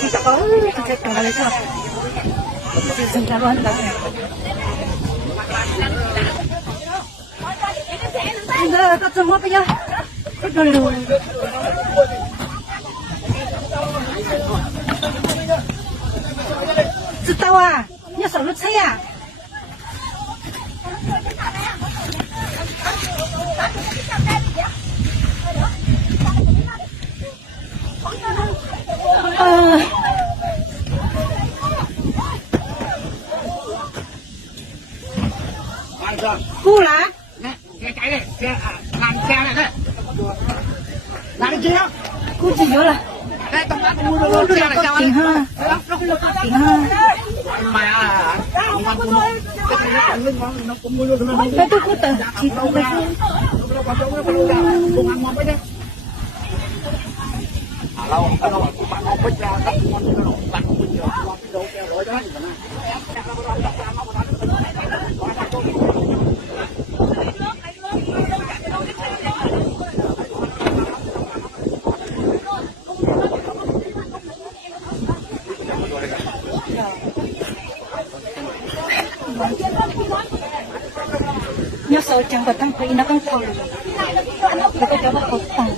chỉ có cái cái này thôi chỉ dùng cái luôn đó giờ tao trồng hoa bây giờ cái đồ lùi知道啊，你手都吹呀。Cu lá. Xe chạy đi, xe làm xe này đây. Làm cái gì không? Cu chỉ nhớ là. Đây tao đã mua được xe này sao anh? Nó có tiền ha. Mày à, nó cũng mua được nó. Cái tôi có tờ chỉ có cái lâu bạn không biết ra bạn không biết cái đồ keo rồi đó. nhớ sâu chẳng có tăng quỹ nó không thầu được cái cho nó không tăng